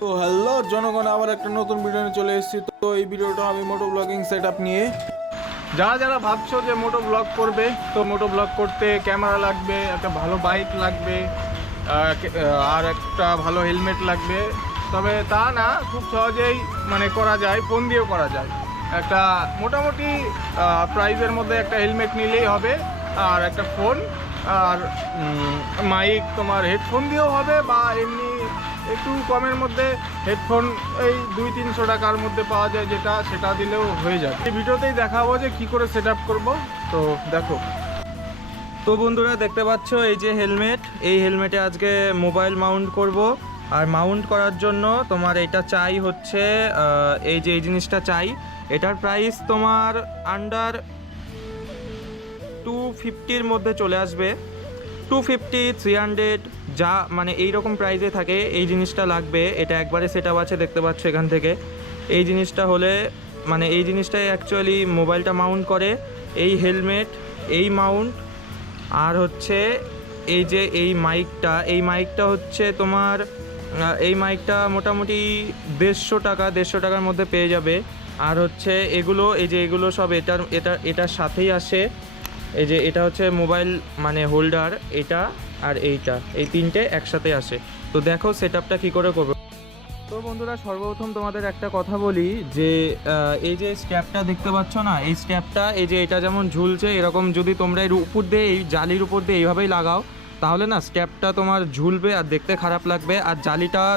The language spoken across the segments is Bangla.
তো হ্যালো জনগণ, আবার একটা নতুন ভিডিও নিয়ে চলে এসেছি। তো এই ভিডিওটা আমি মোটো ব্লগিং সেটআপ নিয়ে, যারা যারা ভাবছো যে মোটো ব্লগ করবে, তো মোটো ব্লগ করতে ক্যামেরা লাগবে, একটা ভালো বাইক লাগবে, আর একটা ভালো হেলমেট লাগবে। তবে তা না, খুব সহজেই মানে করা যায়, ফোন দিয়েও করা যায়। একটা মোটামুটি প্রাইজের মধ্যে একটা হেলমেট নিলেই হবে, আর একটা ফোন, আর মাইক। তোমার হেডফোন দিয়েও হবে, বা এমনি একটু কমের মধ্যে হেডফোন এই 200-300 টাকার মধ্যে পাওয়া যায়, যেটা সেটা দিলেও হয়ে যাবে। এই ভিডিওতেই দেখাবো যে কী করে সেট আপ করবো, তো দেখো। তো বন্ধুরা দেখতে পাচ্ছ এই যে হেলমেট, এই হেলমেটে আজকে মোবাইল মাউন্ট করব। আর মাউন্ট করার জন্য তোমার এটা চাই হচ্ছে এই যে এই জিনিসটা চাই। এটার প্রাইস তোমার আন্ডার 250-র মধ্যে চলে আসবে। 250-300 যা মানে এই রকম প্রাইসে থাকে এই জিনিসটা লাগবে। এটা একবারে সেট আপ আছে, দেখতে পাচ্ছ এখান থেকে। এই জিনিসটা হলে মানে এই জিনিসটাই অ্যাকচুয়ালি মোবাইলটা মাউন্ট করে। এই হেলমেট, এই মাউন্ট, আর হচ্ছে এই যে এই মাইকটা হচ্ছে তোমার এই মাইকটা মোটামুটি 150 টাকার মধ্যে পেয়ে যাবে। আর হচ্ছে এগুলো, এই যে এগুলো সব এটার সাথেই আসে। এই যে এটা হচ্ছে মোবাইল মানে হোল্ডার, এটা আর এইটা, এই তিনটে একসাথে আসে। তো দেখো সেট আপটা কী করে করবো। তো বন্ধুরা সর্বপ্রথম তোমাদের একটা কথা বলি যে এই যে স্ট্র্যাপটা দেখতে পাচ্ছ না, এই স্ট্র্যাপটা এই যে এটা যেমন ঝুলছে এরকম যদি তোমরা এর উপর দিয়ে, এই জালির উপর দিয়ে এইভাবেই লাগাও, তাহলে না স্ট্র্যাপটা তোমার ঝুলবে আর দেখতে খারাপ লাগবে। আর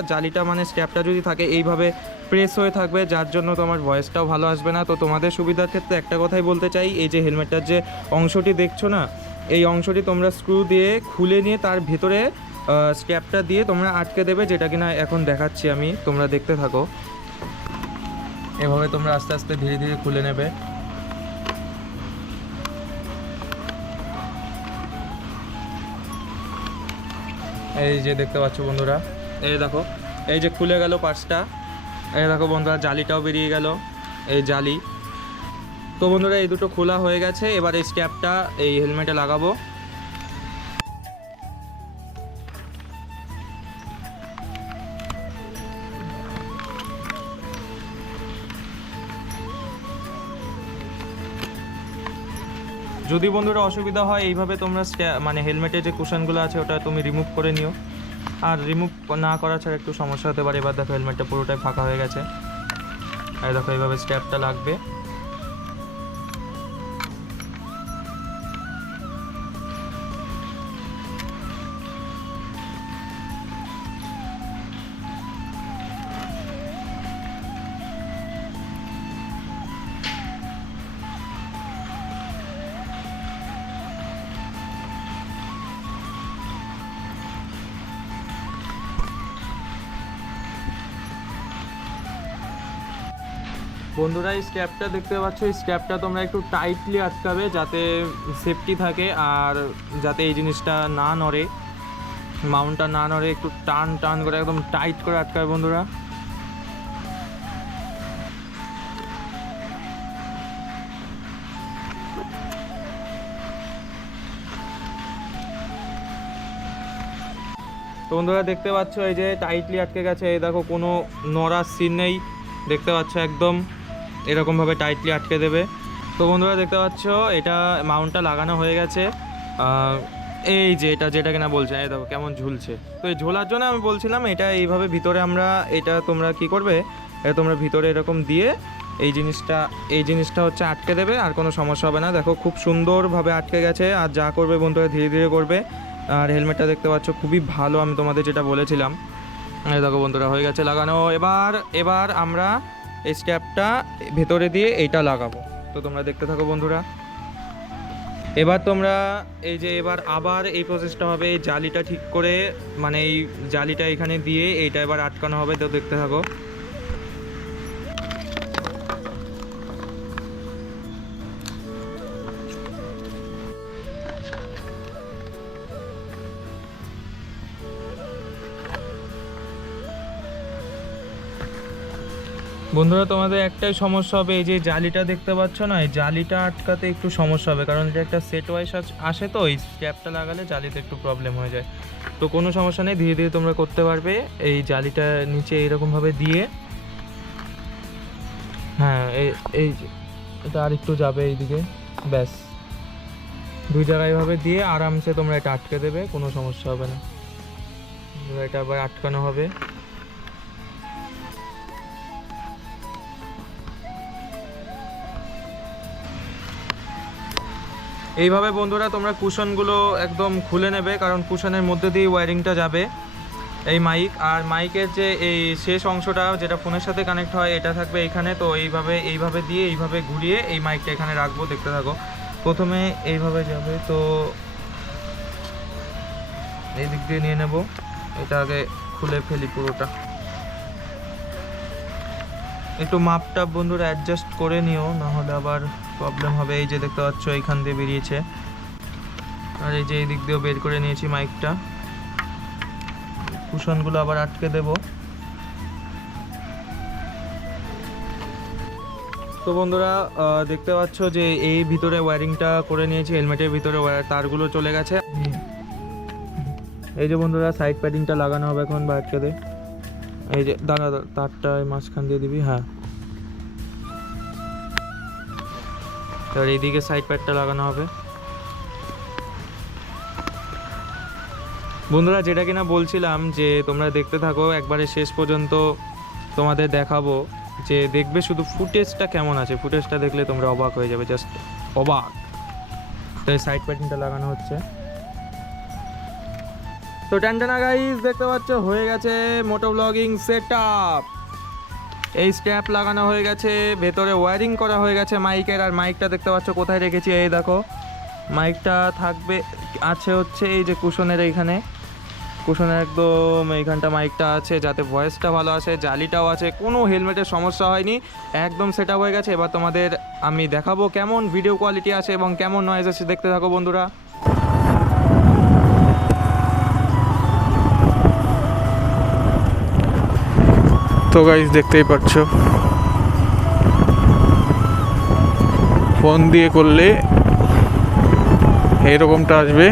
জালিটা মানে স্ট্র্যাপটা যদি থাকে এইভাবে প্রেস হয়ে থাকবে, যার জন্য তোমার ভয়েসটাও ভালো আসবে না। তো তোমাদের সুবিধার ক্ষেত্রে একটা কথাই বলতে চাই, এই যে হেলমেটটার যে অংশটি দেখছো না, এই অংশটি তোমরা স্ক্রু দিয়ে খুলে নিয়ে তার ভেতরে স্ট্র্যাপটা দিয়ে তোমরা আটকে দেবে, যেটা কিনা এখন দেখাচ্ছি আমি, তোমরা দেখতে থাকো। এভাবে তোমরা আস্তে আস্তে ধীরে ধীরে খুলে নেবে। এই যে দেখতে পাচ্ছ বন্ধুরা, এই দেখো এই যে খুলে গেল পার্সটা। এই দেখো বন্ধুরা জালিটাও বেরিয়ে গেল, এই জালি। তো বন্ধুরা এই দুটো খোলা হয়ে গেছে। এবার এই স্ট্র্যাপটা এই হেলমেটে লাগাবো। যদি বন্ধুরা অসুবিধা হয় এইভাবে তোমরা মানে হেলমেটের যে কুশনগুলো আছে ওটা তুমি রিমুভ করে নিও। আর রিমুভ না করা ছাড়া একটু সমস্যা হতে পারে। এবার দেখো হেলমেটটা পুরোটাই ফাঁকা হয়ে গেছে। আর দেখো এইভাবে স্ট্র্যাপটা লাগবে। বন্ধুরা এই স্ট্র্যাপটা দেখতে পাচ্ছ, এই স্ট্র্যাপটা তোমরা একটু টাইটলি আটকাবে যাতে সেফটি থাকে, আর যাতে এই জিনিসটা না নড়ে, মাউন্টটা না নড়ে। একটু টান টান করে একদম টাইট করে আটকাবে বন্ধুরা। তো বন্ধুরা দেখতে পাচ্ছ এই যে টাইটলি আটকে গেছে। এই দেখো কোনো নড়ার সিন নেই, দেখতে পাচ্ছ একদম এরকমভাবে টাইটলি আটকে দেবে। তো বন্ধুরা দেখতে পাচ্ছ এটা মাউন্টটা লাগানো হয়ে গেছে। এই যে এটা যেটা কিনা বলছে, এই দেখো কেমন ঝুলছে। তো এই ঝোলার জন্য আমি বলছিলাম এটা এইভাবে ভিতরে আমরা, এটা তোমরা কি করবে, এটা তোমরা ভিতরে এরকম দিয়ে এই জিনিসটা হচ্ছে আটকে দেবে, আর কোনো সমস্যা হবে না। দেখো খুব সুন্দরভাবে আটকে গেছে। আর যা করবে বন্ধুরা ধীরে ধীরে করবে। আর হেলমেটটা দেখতে পাচ্ছ খুবই ভালো, আমি তোমাদের যেটা বলেছিলাম। এই দেখো বন্ধুরা হয়ে গেছে লাগানো। এবার আমরা এই স্ট্র্যাপটা ভেতরে দিয়ে এইটা লাগাবো। তো তোমরা দেখতে থাকো বন্ধুরা। এবার তোমরা এই যে এবার আবার এই প্রসেসটা হবে, এই জালিটা ঠিক করে মানে এই জালিটা এখানে দিয়ে এইটা এবার আটকানো হবে। তো দেখতে থাকো। বন্ধুরা তোমাদের একটাই সমস্যা হবে, এই যে জালিটা দেখতে পাচ্ছ না, এই জালিটা আটকাতে একটু সমস্যা হবে, কারণ এটা একটা সেট ওয়াইজ আসে, তো এই স্ট্র্যাপটা লাগালে জালিতে একটু প্রবলেম হয়ে যায়। তো কোনো সমস্যা নেই, ধীরে ধীরে তোমরা করতে পারবে। এই জালিটা নিচে এরকমভাবে দিয়ে, হ্যাঁ এই এটা আর একটু যাবে এইদিকে, ব্যাস দুই জায়গায় ভাবে দিয়ে আরামসে তোমরা এটা আটকে দেবে, কোনো সমস্যা হবে না। এটা আবার আটকানো হবে। এইভাবে বন্ধুরা তোমরা কুশনগুলো একদম খুলে নেবে, কারণ কুশনের মধ্যে দিয়ে ওয়্যারিংটা যাবে এই মাইক। আর মাইকের যে এই শেষ অংশটা যেটা ফোনের সাথে কানেক্ট হয়, এটা থাকবে এইখানে। তো এইভাবে দিয়ে এইভাবে ঘুরিয়ে এই মাইকটা এখানে রাখবো, দেখতে থাকো। প্রথমে এইভাবে যাবে, তো এই দিক দিয়ে নিয়ে নেব। এটা আগে খুলে ফেলি পুরোটা, একটু মাপটা বন্ধুরা অ্যাডজাস্ট করে নিও, না হলে আবার প্রবলেম হবে। এই যে দেখতে পাচ্ছ এইখান দিয়ে বেরিয়েছে, আর এই যে এই দিক দিয়েও বের করে নিয়েছি মাইকটা। কুশনগুলো আবার আটকে দেব। তো বন্ধুরা দেখতে পাচ্ছ যে এই ভিতরে ওয়্যারিংটা করে নিয়েছি, হেলমেটের ভিতরে তারগুলো চলে গেছে। এই যে বন্ধুরা সাইড প্যাডিংটা লাগানো হবে এখন, বা আটকে দে। এই যে দাঁড়া, তারটা মাঝখান দিয়ে দিবি, হ্যাঁ। এবার এইদিকে সাইড প্যাডটা লাগানো হবে। বন্ধুরা যেটা কিনা বলছিলাম যে তোমরা দেখতে থাকো একবারে শেষ পর্যন্ত, তোমাদের দেখাবো যে দেখবে শুধু ফুটেজটা কেমন আছে। ফুটেজটা দেখলে তোমরা অবাক হয়ে যাবে, জাস্ট অবাক। তো এই সাইড প্যাডিংটা লাগানো হচ্ছে। তো টানটানা গাইস দেখতে পাচ্ছ হয়ে গেছে মোটো ব্লগিং সেটআপ। এই স্ট্র্যাপ লাগানো হয়ে গেছে, ভেতরে ওয়্যারিং করা হয়ে গেছে মাইকের। আর মাইকটা দেখতে পাচ্ছ কোথায় রেখেছি, এই দেখো মাইকটা থাকবে আছে হচ্ছে এই যে কুশনের এইখানে, কুশনের একদম এইখানটা মাইকটা আছে, যাতে ভয়েসটা ভালো আসে। জালিটাও আছে, কোনো হেলমেটের সমস্যা হয়নি, একদম সেটআপ হয়ে গেছে। এবার তোমাদের আমি দেখাবো কেমন ভিডিও কোয়ালিটি আসে এবং কেমন নয়েজ আসে, দেখতে থাকো বন্ধুরা। তো গাইস দেখতেই পাচ্ছ, ফোন দিয়ে করলে এইরকমটা আসবে,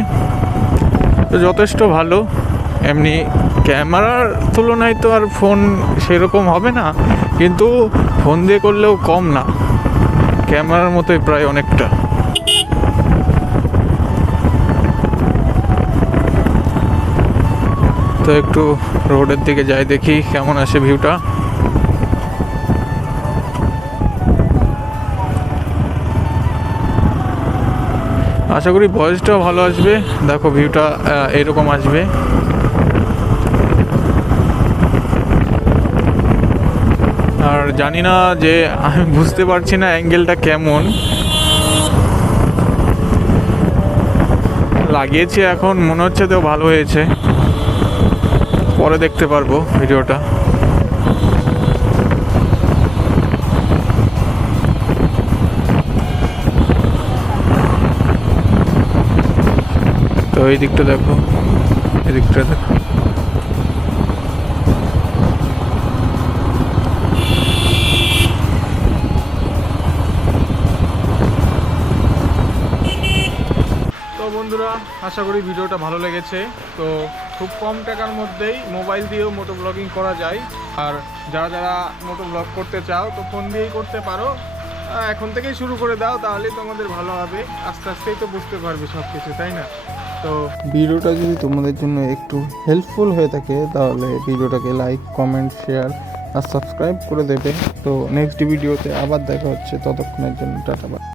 তো যথেষ্ট ভালো। এমনি ক্যামেরার তুলনায় তো আর ফোন সেরকম হবে না, কিন্তু ফোন দিয়ে করলেও কম না, ক্যামেরার মতোই প্রায় অনেকটা। তো একটু রোডের দিকে যাই, দেখি কেমন আসে ভিউটা। আশা করি ভয়েসটাও ভালো আসবে। দেখো ভিউটা এরকম আসবে। আর জানি না যে, আমি বুঝতে পারছি না অ্যাঙ্গেলটা কেমন লাগিয়েছি, এখন মনে হচ্ছে তো ভালো হয়েছে, পরে দেখতে পারবো ভিডিওটা। তো এই দিকটা দেখো, এই দিকটা দেখো। তো বন্ধুরা আশা করি ভিডিওটা ভালো লেগেছে। তো খুব কম টাকার মধ্যেই মোবাইল দিয়েও মোটো ব্লগিং করা যায়। আর যারা যারা মোটো ব্লগ করতে চাও তো ফোন দিয়েই করতে পারো, এখন থেকেই শুরু করে দাও, তাহলেই তোমাদের ভালো হবে। আস্তে আস্তেই তো বুঝতে পারবে সব কিছু, তাই না? তো ভিডিওটা যদি তোমাদের জন্য একটু হেল্পফুল হয়ে থাকে, তাহলে ভিডিওটাকে লাইক, কমেন্ট, শেয়ার আর সাবস্ক্রাইব করে দেবে। তো নেক্সট ভিডিওতে আবার দেখা হচ্ছে, ততক্ষণের জন্য টাটা।